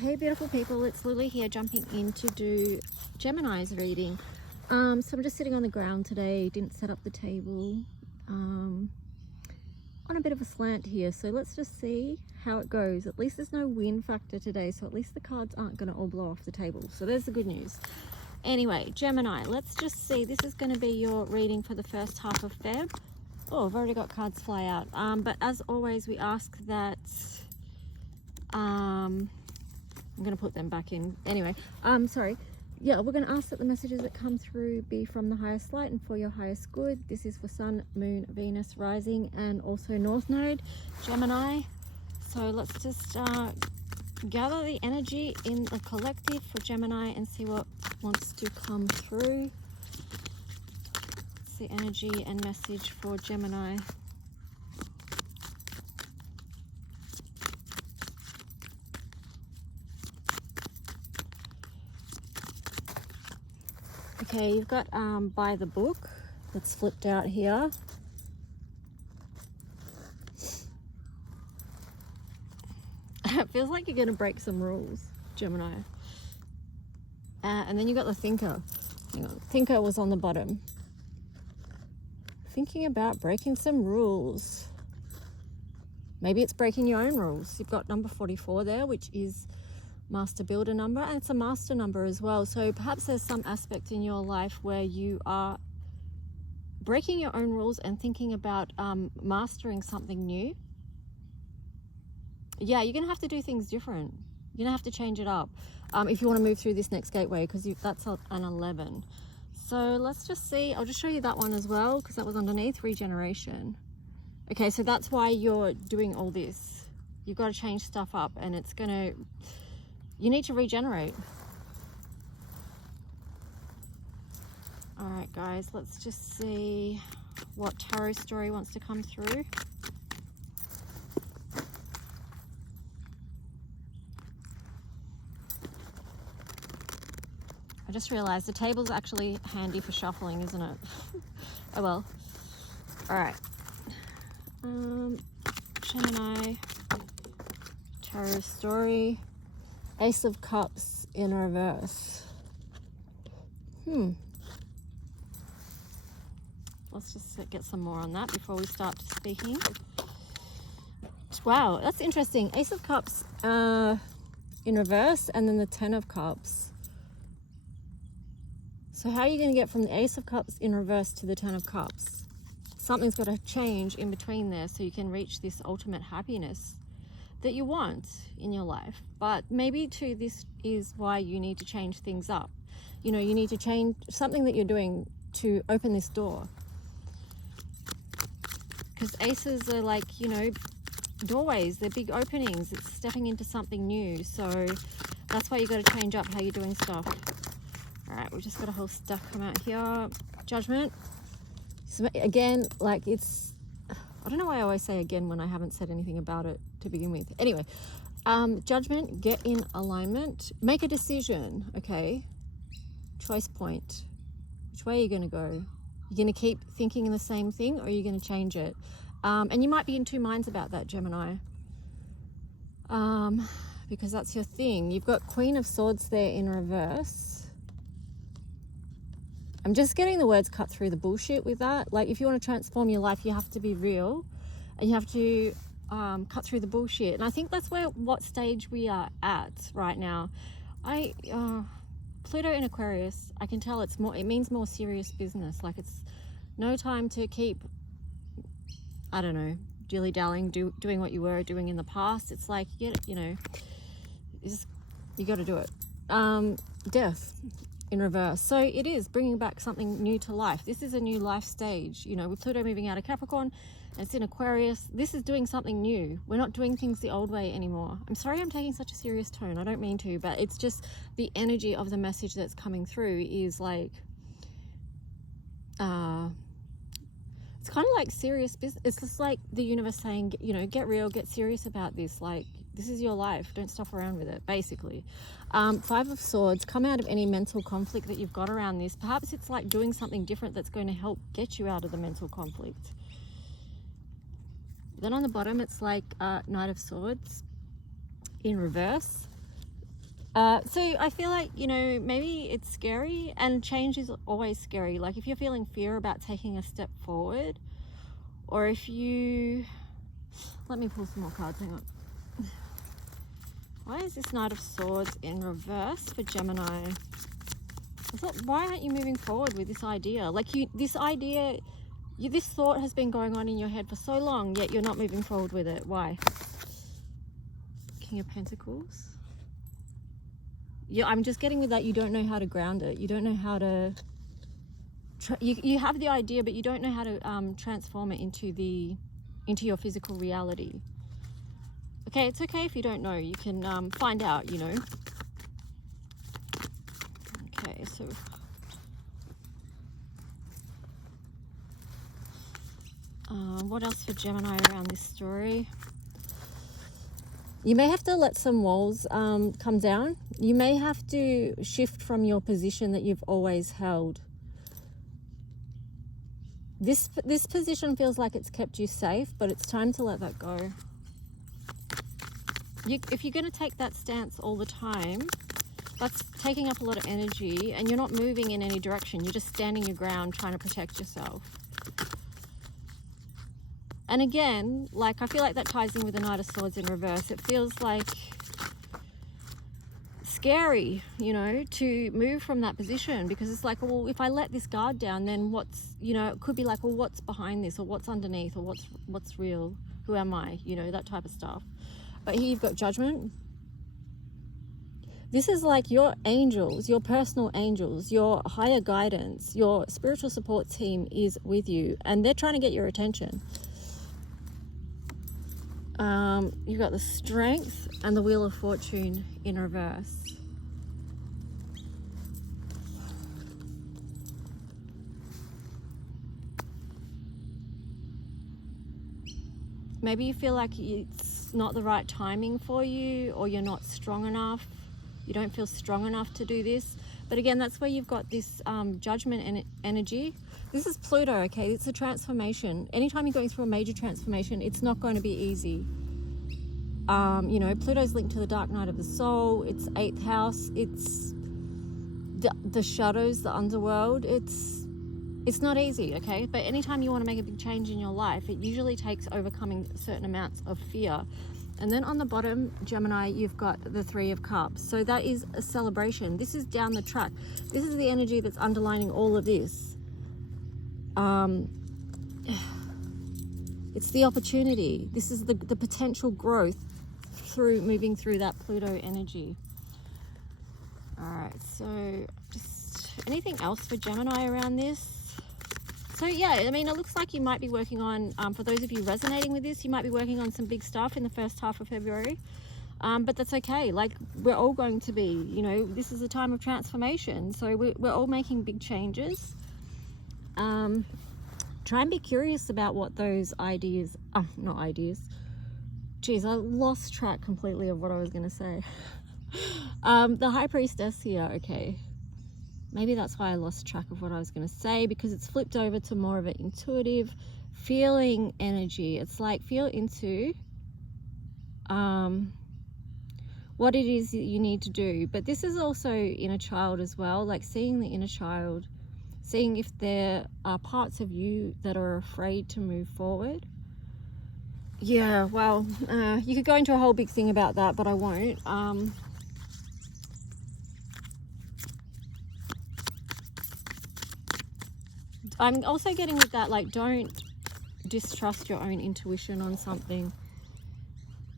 Hey beautiful people, it's Lily here jumping in to do Gemini's reading. So I'm just sitting on the ground today, didn't set up the table, on a bit of a slant here, so let's just see how it goes. At least there's no wind factor today, so at least the cards aren't going to all blow off the table, so there's the good news. Anyway, Gemini, let's just see. This is going to be your reading for the first half of Feb. Oh, I've already got cards fly out, but as always we ask that I'm going to put them back in. Anyway, sorry. Yeah, we're going to ask that the messages that come through be from the highest light and for your highest good. This is for Sun, Moon, Venus, Rising, and also North Node, Gemini. So let's just gather the energy in the collective for Gemini and see what wants to come through. It's the energy and message for Gemini. Okay, you've got by the book that's flipped out here. It feels like you're going to break some rules, Gemini. And then you got the thinker. Hang on, thinker was on the bottom. Thinking about breaking some rules. Maybe it's breaking your own rules. You've got number 44 there, which is master builder number, and it's a master number as well. So perhaps there's some aspect in your life where you are breaking your own rules and thinking about mastering something new. Yeah, you're gonna have to do things different. You're gonna have to change it up if you want to move through this next gateway, because that's an 11. So let's just see. I'll just show you that one as well, because that was underneath regeneration. Okay, so that's why you're doing all this. You've got to change stuff up, and it's gonna, you need to regenerate. All right, guys, let's just see what tarot story wants to come through. I just realized the table's actually handy for shuffling, isn't it? Oh well. All right. Gemini, tarot story. Ace of Cups in reverse. Let's just get some more on that before we start speaking. Wow, that's interesting. Ace of Cups in reverse, and then the 10 of Cups. So how are you going to get from the Ace of Cups in reverse to the 10 of Cups? Something's got to change in between there so you can reach this ultimate happiness that you want in your life. But maybe too, this is why you need to change things up. You know, you need to change something that you're doing to open this door, because aces are like, you know, doorways. They're big openings. It's stepping into something new. So that's why you got to change up how you're doing stuff. All right, we've just got a whole stack come out here. Judgment. So again, like, it's, I don't know why I always say again when I haven't said anything about it to begin with. Anyway, Judgment, get in alignment, make a decision. Okay, choice point. Which way are you going to go? You're going to keep thinking in the same thing, or are you going to change it? And you might be in two minds about that, Gemini, because that's your thing. You've got Queen of Swords there in reverse. I'm just getting the words cut through the bullshit with that. Like, if you want to transform your life, you have to be real, and you have to cut through the bullshit. And I think that's what stage we are at right now. Pluto in Aquarius, I can tell it means more serious business. Like, it's no time to keep, I don't know, dilly-dallying, doing what you were doing in the past. It's like, you know, you got to do it. Death in reverse. So it is bringing back something new to life. This is a new life stage, you know, with Pluto moving out of Capricorn and it's in Aquarius. This is doing something new. We're not doing things the old way anymore. I'm sorry I'm taking such a serious tone. I don't mean to, but it's just the energy of the message that's coming through is like, it's kind of like serious business. It's just like the universe saying, you know, get real, get serious about this. Like, this is your life. Don't stuff around with it, basically. 5 of Swords, come out of any mental conflict that you've got around this. Perhaps it's like doing something different that's going to help get you out of the mental conflict. Then on the bottom, it's like Knight of Swords in reverse. So I feel like, you know, maybe it's scary, and change is always scary. Like if you're feeling fear about taking a step forward, or if you, let me pull some more cards, hang on. Why is this Knight of Swords in reverse for Gemini? Why aren't you moving forward with this idea? Like this thought has been going on in your head for so long, yet you're not moving forward with it. Why? King of Pentacles. Yeah, I'm just getting with that. You don't know how to ground it. You don't know how to. You have the idea, but you don't know how to transform it into your physical reality. Okay, it's okay if you don't know. You can find out. You know. Okay, so. What else for Gemini around this story? You may have to let some walls come down. You may have to shift from your position that you've always held. This position feels like it's kept you safe, but it's time to let that go. If you're going to take that stance all the time, that's taking up a lot of energy, and you're not moving in any direction. You're just standing your ground, trying to protect yourself. And again, like I feel like that ties in with the Knight of Swords in reverse. It feels like scary, you know, to move from that position, because it's like, well, if I let this guard down, then what's, you know, it could be like, well, what's behind this, or what's underneath, or what's real? Who am I? You know, that type of stuff. But here you've got Judgment. This is like your angels, your personal angels, your higher guidance, your spiritual support team is with you, and they're trying to get your attention. You've got the Strength and the Wheel of Fortune in reverse. Maybe you feel like it's not the right timing for you, or you're not strong enough. You don't feel strong enough to do this. But again, that's where you've got this Judgment energy. This is Pluto, okay? It's a transformation. Anytime you're going through a major transformation, it's not going to be easy. You know, Pluto's linked to the dark night of the soul. It's 8th house. It's the shadows, the underworld. It's not easy, okay? But anytime you want to make a big change in your life, it usually takes overcoming certain amounts of fear. And then on the bottom, Gemini, you've got the 3 of Cups. So that is a celebration. This is down the track. This is the energy that's underlining all of this. It's the opportunity. This is the potential growth through moving through that Pluto energy. All right, so just anything else for Gemini around this? So yeah, I mean, it looks like you might be working on, for those of you resonating with this, you might be working on some big stuff in the first half of February. But that's okay. Like, we're all going to be, you know, this is a time of transformation. So we're all making big changes. Try and be curious about what those ideas, not ideas. Geez, I lost track completely of what I was going to say. The High Priestess here, okay. Maybe that's why I lost track of what I was going to say, because it's flipped over to more of an intuitive feeling energy. It's like feel into what it is that you need to do. But this is also inner child as well, like seeing the inner child, seeing if there are parts of you that are afraid to move forward. Yeah, well, you could go into a whole big thing about that, but I won't. I'm also getting with that, like, don't distrust your own intuition on something.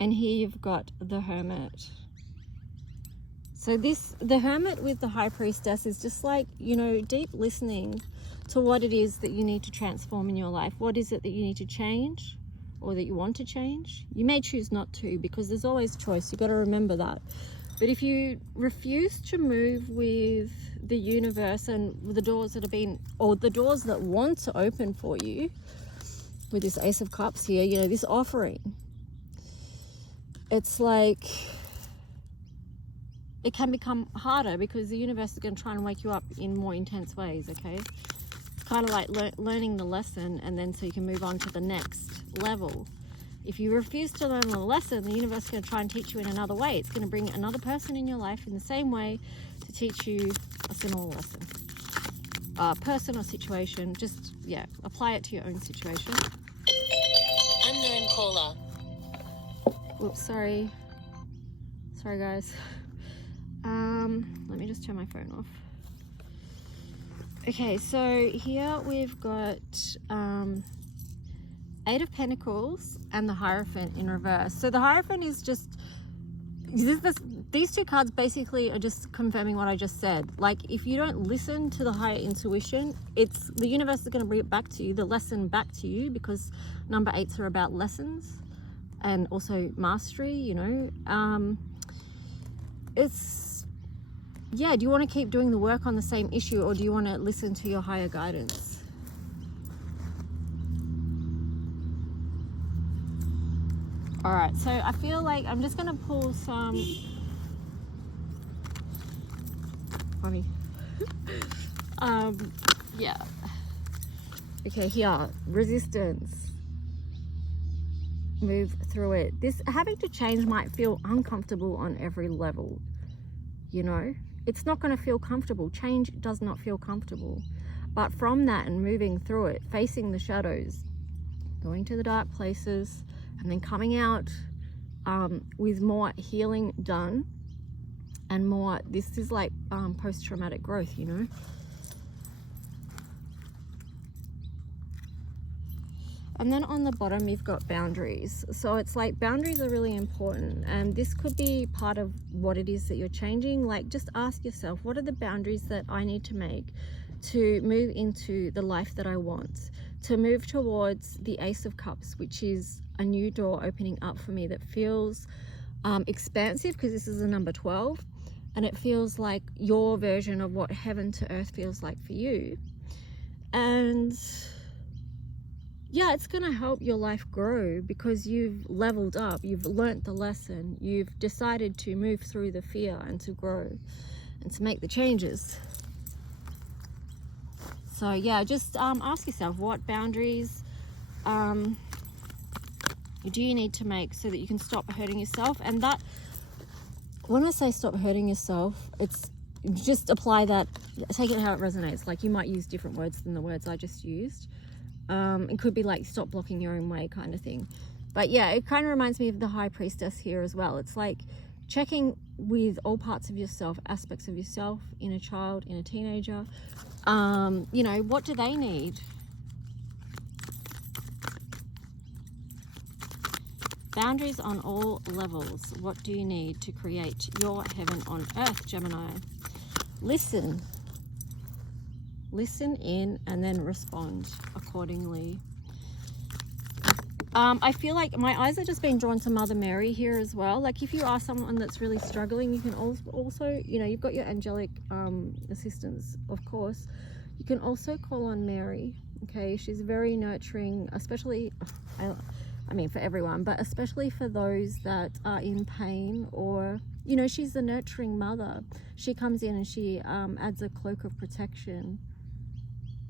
And here you've got the Hermit. So the Hermit with the High Priestess is just like, you know, deep listening to what it is that you need to transform in your life. What is it that you need to change, or that you want to change? You may choose not to, because there's always choice. You've got to remember that. But if you refuse to move with the universe and the doors that have been, or the doors that want to open for you, with this Ace of Cups here, you know, this offering, it's like it can become harder, because the universe is going to try and wake you up in more intense ways, okay? It's kind of like learning the lesson, and then so you can move on to the next level. If you refuse to learn the lesson, the universe is going to try and teach you in another way. It's going to bring another person in your life in the same way to teach you a similar lesson. Person or situation, just, yeah, apply it to your own situation. Unknown caller. Oops, sorry. Sorry, guys. Let me just turn my phone off. Okay, so here we've got 8 of Pentacles and the Hierophant in reverse. So the Hierophant is just, these 2 cards basically are just confirming what I just said. Like, if you don't listen to the higher intuition, the universe is going to bring it back to you, the lesson back to you, because number 8s are about lessons and also mastery, you know. Yeah, do you want to keep doing the work on the same issue, or do you want to listen to your higher guidance? All right, so I feel like I'm just going to pull some... Funny. Yeah. Okay, here. Resistance. Move through it. This having to change might feel uncomfortable on every level, you know. It's not going to feel comfortable. Change does not feel comfortable. But from that and moving through it, facing the shadows, going to the dark places, and then coming out with more healing done and more, this is like post-traumatic growth, you know. And then on the bottom, you've got boundaries. So it's like boundaries are really important. And this could be part of what it is that you're changing. Like, just ask yourself, what are the boundaries that I need to make to move into the life that I want? To move towards the Ace of Cups, which is a new door opening up for me that feels expansive, because this is a number 12. And it feels like your version of what heaven to earth feels like for you. And... yeah, it's going to help your life grow because you've leveled up, you've learnt the lesson, you've decided to move through the fear and to grow and to make the changes. So yeah, just ask yourself, what boundaries do you need to make so that you can stop hurting yourself? And that, when I say stop hurting yourself, it's just apply that, take it how it resonates. Like, you might use different words than the words I just used. It could be like stop blocking your own way kind of thing. But yeah, it kind of reminds me of the High Priestess here as well. It's like checking with all parts of yourself, aspects of yourself, inner child, inner teenager. You know, what do they need? Boundaries on all levels. What do you need to create your heaven on earth, Gemini? Listen. Listen in and then respond accordingly. I feel like my eyes are just being drawn to Mother Mary here as well. Like, if you are someone that's really struggling, you can also, you know, you've got your angelic assistance, of course. You can also call on Mary, okay? She's very nurturing, especially, I mean, for everyone, but especially for those that are in pain, or, you know, she's the nurturing mother. She comes in and she adds a cloak of protection.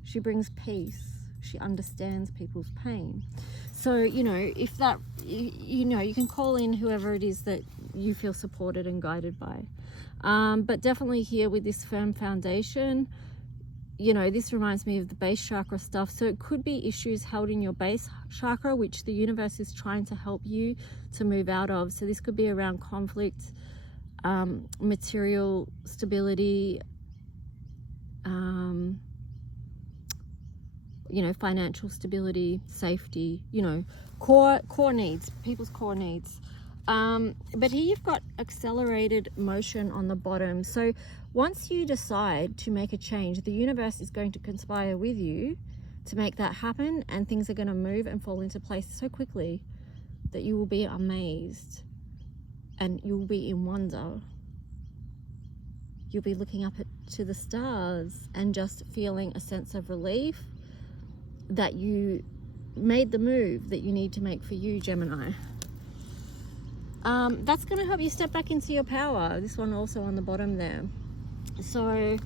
She brings peace. She understands people's pain. So, you know, if that, you know, you can call in whoever it is that you feel supported and guided by. But definitely here with this firm foundation, you know, this reminds me of the base chakra stuff. So it could be issues held in your base chakra, which the universe is trying to help you to move out of. So this could be around conflict, material stability, you know, financial stability, safety, you know, core needs, people's core needs. But here you've got accelerated motion on the bottom. So once you decide to make a change, the universe is going to conspire with you to make that happen, and things are going to move and fall into place so quickly that you will be amazed and you will be in wonder. You'll be looking up to the stars and just feeling a sense of relief that you made the move that you need to make for you, Gemini. That's going to help you step back into your power. This one also on the bottom there. So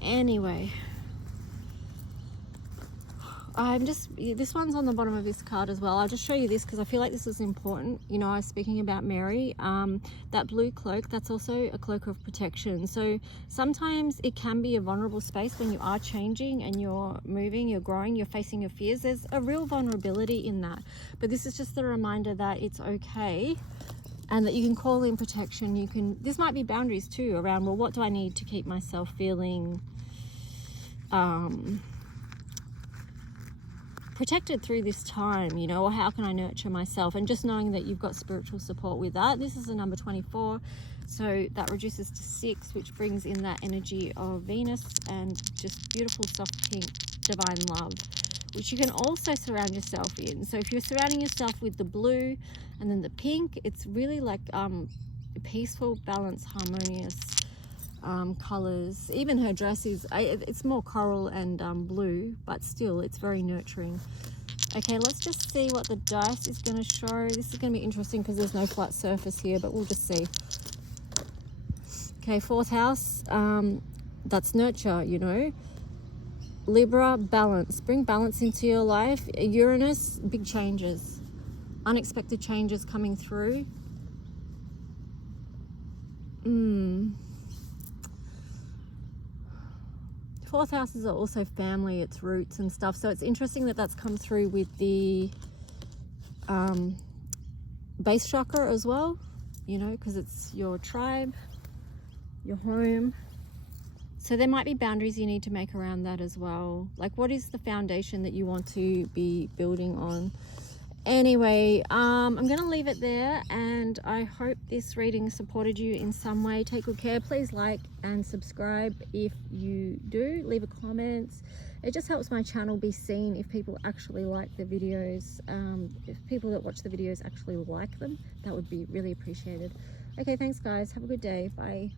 anyway, this one's on the bottom of this card as well. I'll just show you this because I feel like this is important. You know, I was speaking about Mary. That blue cloak, that's also a cloak of protection. So sometimes it can be a vulnerable space when you are changing and you're moving, you're growing, you're facing your fears. There's a real vulnerability in that. But this is just a reminder that it's okay and that you can call in protection. This might be boundaries too around, well, what do I need to keep myself feeling protected through this time, you know, or how can I nurture myself? And just knowing that you've got spiritual support with that. This is a number 24, so that reduces to 6, which brings in that energy of Venus and just beautiful soft pink divine love, which you can also surround yourself in. So if you're surrounding yourself with the blue and then the pink, it's really like peaceful, balanced, harmonious colors. Even her dress is, it's more coral and blue, but still it's very nurturing. Okay, let's just see what the dice is going to show. This is going to be interesting because there's no flat surface here, but we'll just see. Okay, 4th house, that's nurture, you know. Libra, balance. Bring balance into your life. Uranus, big changes, unexpected changes coming through. 4th houses are also family, it's roots and stuff. So it's interesting that that's come through with the base chakra as well, you know, because it's your tribe, your home. So there might be boundaries you need to make around that as well. Like, what is the foundation that you want to be building on? Anyway, I'm going to leave it there, and I hope this reading supported you in some way. Take good care. Please like and subscribe if you do. Leave a comment. It just helps my channel be seen if people actually like the videos. If people that watch the videos actually like them, that would be really appreciated. Okay, thanks guys. Have a good day. Bye.